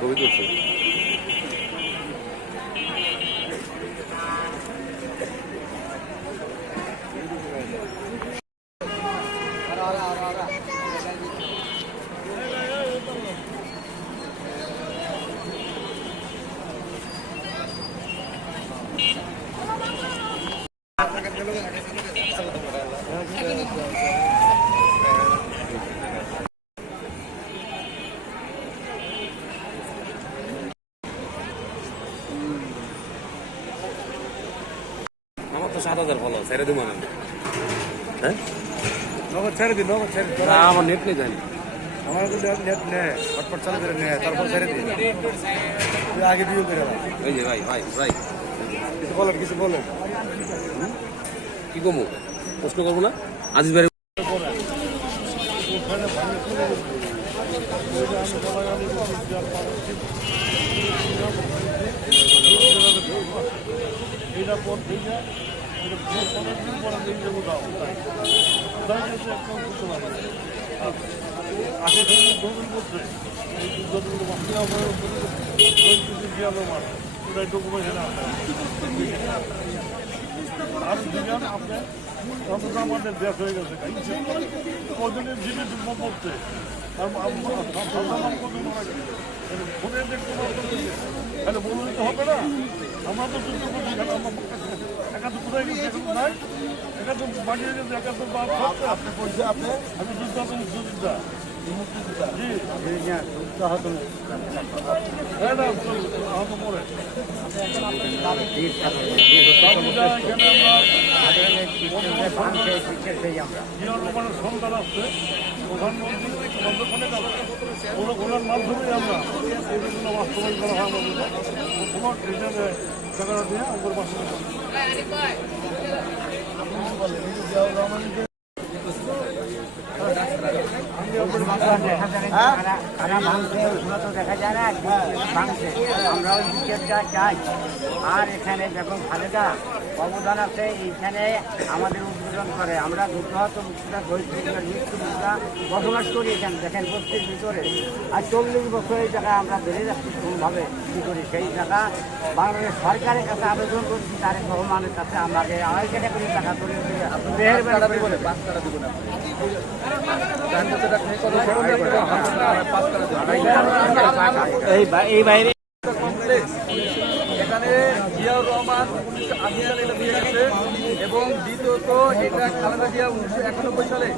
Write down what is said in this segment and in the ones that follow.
ছবি তুলছে। আমার তো 7,000 ফলো ছেড়ে দিব মানে। হ্যাঁ নগদ ছেড়ে দিন, নগদ ছেড়ে দিন। না আমার নেট নেই জানি। আমার নেট নেয়, ফটফট চালু করে নেয়, তারপর ছেড়ে দিন। তুই আগে ভিডিও করে দাও। এই যে ভাই ভাই ভাই কিছু বলেন, কিছু বলেন। কি কমু প্রশ্ন করবো না আজিজ ভাই। এটা পর থেকে আগে দৌড় করছে এই যতগুলো ওটাই ডকুমেন্ট আর দুজন আপনার আমাদের দেশ হয়ে গেছে কদিনের জিনিস পড়ছে ফোনে দেখতে তাহলে বলুন তো হবে না। আমরা তো যুদ্ধ করছি, একা তো কোথায় গেছি নাই, একা তো বানিয়ে গেছে, একা তো আপনি বলছে আপনি আমি যুদ্ধ যুদ্ধা জি আহত মরে সন্তান আসছে প্রধানমন্ত্রী ওনার মাধ্যমে আমরা এই বিভিন্ন বাস্তবায়ন করা হয় আমাদের তোমার হিসাবে টাকাটা দিয়ে আমাদের বাস্তবায়ন দেখা যায় না ভাঙছে, আমরাও বিচারটা চাই। আর এখানে বেগম খালেদা অবদান আছে, এইখানে আমাদের উদ্বোধন করে। আমরা দুর্গত মুক্তিটা মৃত্যুটা বসবাস করি এখানে, দেখেন বস্তির ভিতরে। আর 40 বছর এই জায়গায় আমরা বেড়ে যাচ্ছি কোনোভাবে কী করি। সেই জায়গা বাংলাদেশ সরকারের কাছে আবেদন করছি, তারেক রহমানের কাছে আমাকে 2.5 কোটি টাকা করে এই বাইরে এখানে জিয়াউর রহমান 1980 সালে এটা দিয়ে গেছে এবং দ্বিতীয়ত এটা খালেদা জিয়া 1991 সালে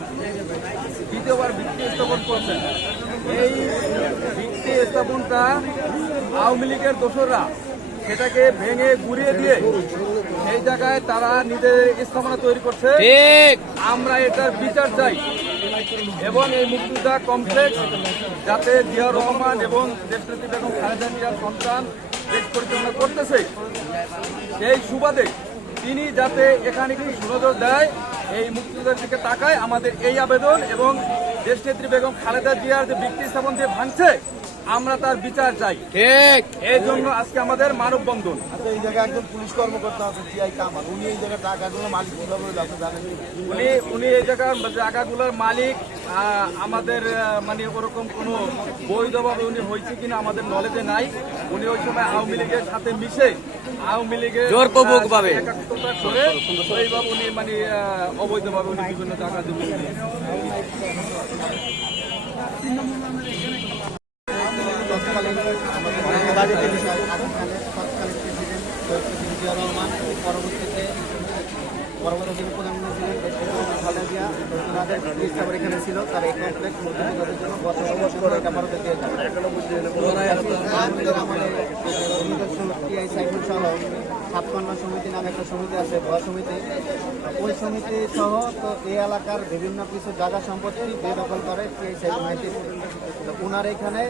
দ্বিতীয়বার ভিত্তি স্থাপন করছেন। এই ভিত্তি স্থাপনটা আওয়ামী লীগের দোসররা সেটাকে ভেঙে গুড়িয়ে দিয়ে এই জায়গায় তারা নিজের স্থাপনা তৈরি করছে। আমরা এটার বিচার চাই এবং এই মুক্তিযোদ্ধা কমপ্লেক্স যাতে জিয়াউর রহমান এবং দেশনেত্রী বেগম খালেদা জিয়ার সন্তান দেশ পরিচালনা করতেছে, সেই সুবাদে তিনি যাতে এখানে কি সুনজর দেয়, এই মুক্তিযোদ্ধার দিকে তাকায় আমাদের এই আবেদন। এবং দেশনেত্রী বেগম খালেদা জিয়ার যে ভিত্তি স্থাপন দিয়ে ভাঙছে, আমরা তার বিচার চাই। ঠিক এই জন্য আজকে আমাদের মানববন্ধন। এই জায়গায় একজন পুলিশ কর্মকর্তা আছে টিআই কামাল, উনি এই জায়গায় টাকাগুলো মালিক উনি এই জায়গার জায়গাগুলোর মালিক। আমাদের মানে ওরকম কোনো বৈধভাবে উনি হয়েছে কিনা আমাদের নলেজে নাই। উনি ওই সময় আওয়ামী লীগের সাথে মিশে আওয়ামী লীগের একাত্মতা করে এইভাবে উনি মানে অবৈধভাবে উনি বিভিন্ন জায়গা জমি পরবর্তী প্রধানমন্ত্রী খালেদা জিয়া ওনাদের স্থাপন এখানে ছিল, তারা এই কমপ্লেক্স মুক্তিযোদ্ধাদের জন্য এটা ভারতে দিয়ে টিআই সাইফুল সহ 56 সমিতি নামে একটা সমিতি আছে, ভয় সমিতি। ওই সমিতি সহ তো এই এলাকার বিভিন্ন কিছু জায়গা সম্পত্তি বেদখল করে টিআই সাইফুল সমিতি। ওনার এখানে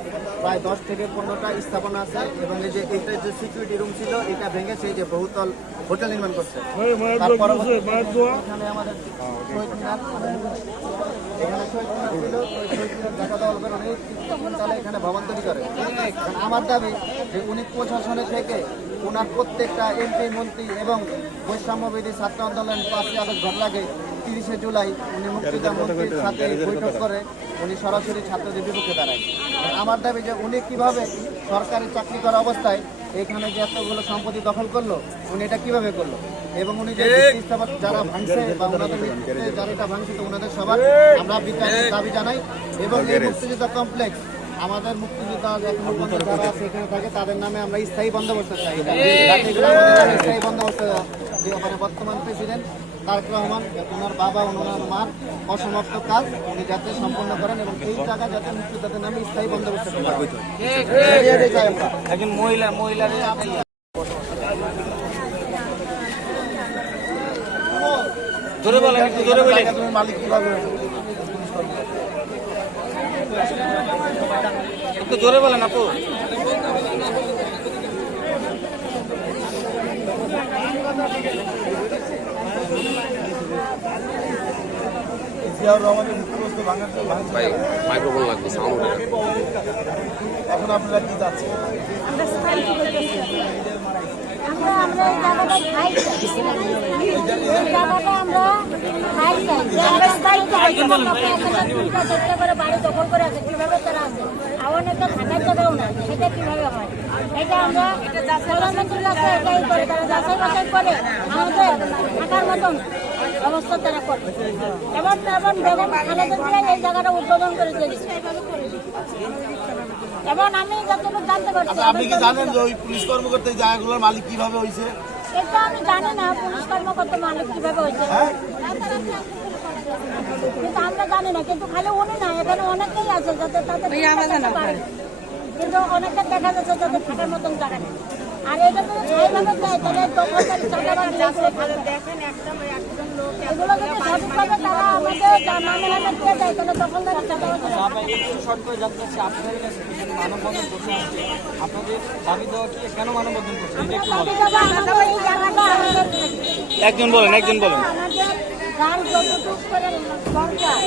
প্রায় 10 থেকে 15টা স্থাপনা আছে এবং এই যে এইটা যে সিকিউরিটি রুম ছিল এটা ভেঙে সেই যে বহুতল হোটেল নির্মাণ করছে। এখানে আমাদের শহীদ মিনার, এখানে শহীদ মিনার ছিল, শহীদ মিনার দেখা দেওয়ার কারণে তাহলে এখানে ভবন তৈরি করে। আমার দাবি যে উনি প্রশাসনের থেকে ওনার প্রত্যেকটা এমপি মন্ত্রী এবং বৈষম্যবিধি ছাত্র আন্দোলন 5ই আগস্ট ঘটনাকে 30শে জুলাই উনি মুক্তিযোদ্ধা মন্ত্রীর সাথে বৈঠক করে উনি সরাসরি ছাত্রদের বিপক্ষে দাঁড়ায়। আমার দাবি যে উনি কিভাবে সরকারি চাকরি করা অবস্থায় এখানে যে এতগুলো সম্পত্তি দখল করলো, উনি এটা কিভাবে করলো? এবং উনি যে ভিত্তি স্থাপন যারা ভাঙছে বা ওনাদের নেতৃত্বে যারা এটা ভাঙছে, তো ওনাদের সবার আমরা বিচারের দাবি জানাই। এবং এই মুক্তিযোদ্ধা কমপ্লেক্স আমাদের মুক্তিযোদ্ধা এখনো পর্যন্ত যারা সেখানে থাকে তাদের নামে আমরা স্থায়ী বন্দোবস্ত চাই। যাতে এগুলো আমাদের নামে স্থায়ী বন্দোবস্ত, যে মানে বর্তমান প্রেসিডেন্ট তারেক রহমান, ওনার বাবা ওনার মার অসমাপ্ত কাজ উনি যাতে সম্পন্ন করেন এবং এই জায়গা যাতে মুক্তিযোদ্ধাদের নামে স্থায়ী বন্দোবস্ত করা হয়। এটাই চাই আমরা। একজন মহিলার জোরে বলেন, একটু জোরে বলেন। মালিক কিভাবে একটু জোরে বলেন আপু। জিয়াউর রহমানের মুক্তিযুদ্ধ ভাঙার ভাই মাইক্রোফোন লাগবে, সাউন্ড এখন আপনারা কি যাচ্ছেন? আমরা স্থায়ী করতেছি। আমরা এই জায়গাটা খাই চাই। এই জায়গাটা আমরা খাই চাই। যে আমরা স্থায়ী চেষ্টা করে বাড়ি দখল করে আছে, কিভাবে তারা আছে? আবার একটা থাকার জায়গাও না, সেটা কিভাবে হয়? এটা আমরা প্রধানমন্ত্রীর কাছে এটাই করে, তারা যাচাই বাছাই করে আমাদের থাকার মতন অবস্থা তারা করে। এবং বেগম খালেদা জিয়া এই জায়গাটা উদ্বোধন করে দিয়েছে। এবং আমি যতটুকু জানতে পারছি, আপনি কি জানেন যে ওই পুলিশ কর্মকর্তা এই জায়গাগুলোর মালিক কিভাবে হয়েছে? এটা আমি জানি না পুলিশ কর্মকর্তা মালিক কিভাবে হয়েছে, কিন্তু আমরা জানি না। কিন্তু খালি উনি না, এখানে অনেকেই আছে যাতে তাদের পারে, কিন্তু অনেকে দেখা যাচ্ছে যাদের থাকার মতন জায়গা নেই। আর এটা যদি সেইভাবে দেয় তাহলে দখলদারি চাঁদাবাজি দেখেন এগুলো যদি সঠিকভাবে তারা আমাদের নামে দিয়ে দেয় তাহলে দখলদারি চাঁদাবাজি একজন বলেন। যার যতটুকু করে দরকার,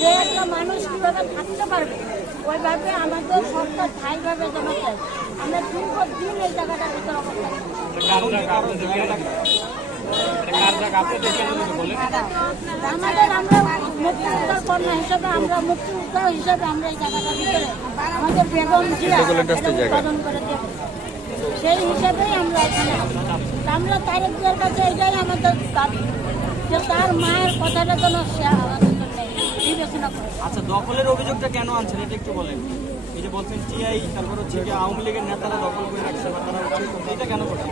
যে একটা মানুষ কিভাবে থাকতে পারবে ওইভাবে আমাদের সরকার ঠাইভাবে যেন চাই। আমরা দীর্ঘদিন এই জায়গাটার ভিতরে অবস্থান আমাদের আমরা মুক্তিযোদ্ধার কন্যা হিসাবে, আমরা মুক্তিযোদ্ধা হিসাবে আমরা এই জায়গাটার ভিতরে আমাদের বেগম জিয়া উৎপাদন করে দেব, সেই হিসাবেই আমরা এখানে আমরা তারেক জিয়ার কাছে এটাই আমাদের দাবি যে তার মায়ের কথাটা যেন সে আমাদের জন্য বিবেচনা করে। আচ্ছা, দখলের অভিযোগটা কেন আনছেন এটা একটু বলেন। এই যে বলছেন টিআই, তারপর হচ্ছে কি আওয়ামী লীগের নেতারা দখল করে রাখছে বা তারা এটা কেন করছে?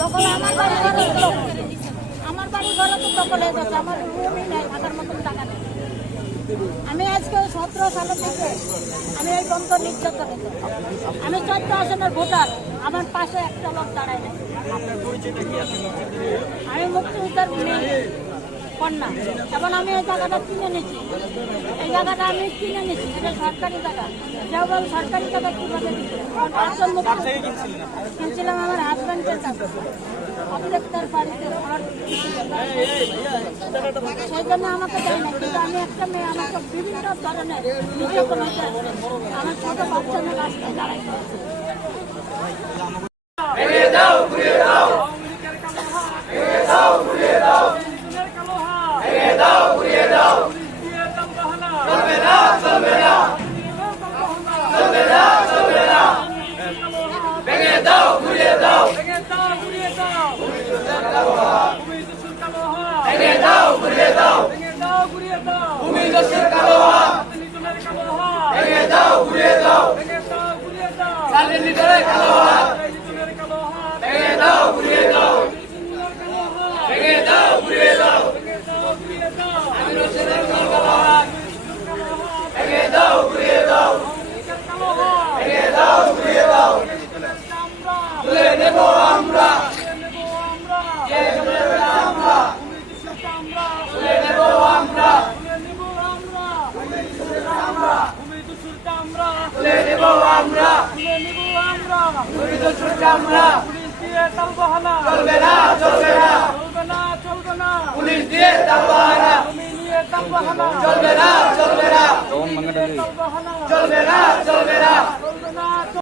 দখল আমার বাড়ি ঘরে তো, আমার বাড়ি ঘরে তো দখল হয়ে গেছে, আমার রুমই নেই, থাকার মতন টাকা নেই। আমি আজকে 17 সালের থেকে আমি এই বন্ধ নির্যাতনে, আমি 14 আসনের ভোটার, আমার পাশে একটা লোক দাঁড়ায় নাই। আমি মুক্তিযোদ্ধার কন্যা, এবং আমি এই জায়গাটা কিনে নিয়েছি। এই জায়গাটা আমি কিনে নিয়েছি, এটা সরকারি জায়গা। কেউ বল সরকারি জায়গা কিভাবে কিনছিলাম আমার হাজব্যান্ডের কাছে, অপ্রেক্তার বাড়িতে। সেই জন্য আমাকে দেয় না, কিন্তু আমি একটা মেয়ে, আমাকে বিভিন্ন ধরনের নির্যাতন হয়েছে। আমার ছোট বাচ্চা মেয়ে রাস্তায় দাঁড়াইতে হচ্ছে। চলবে না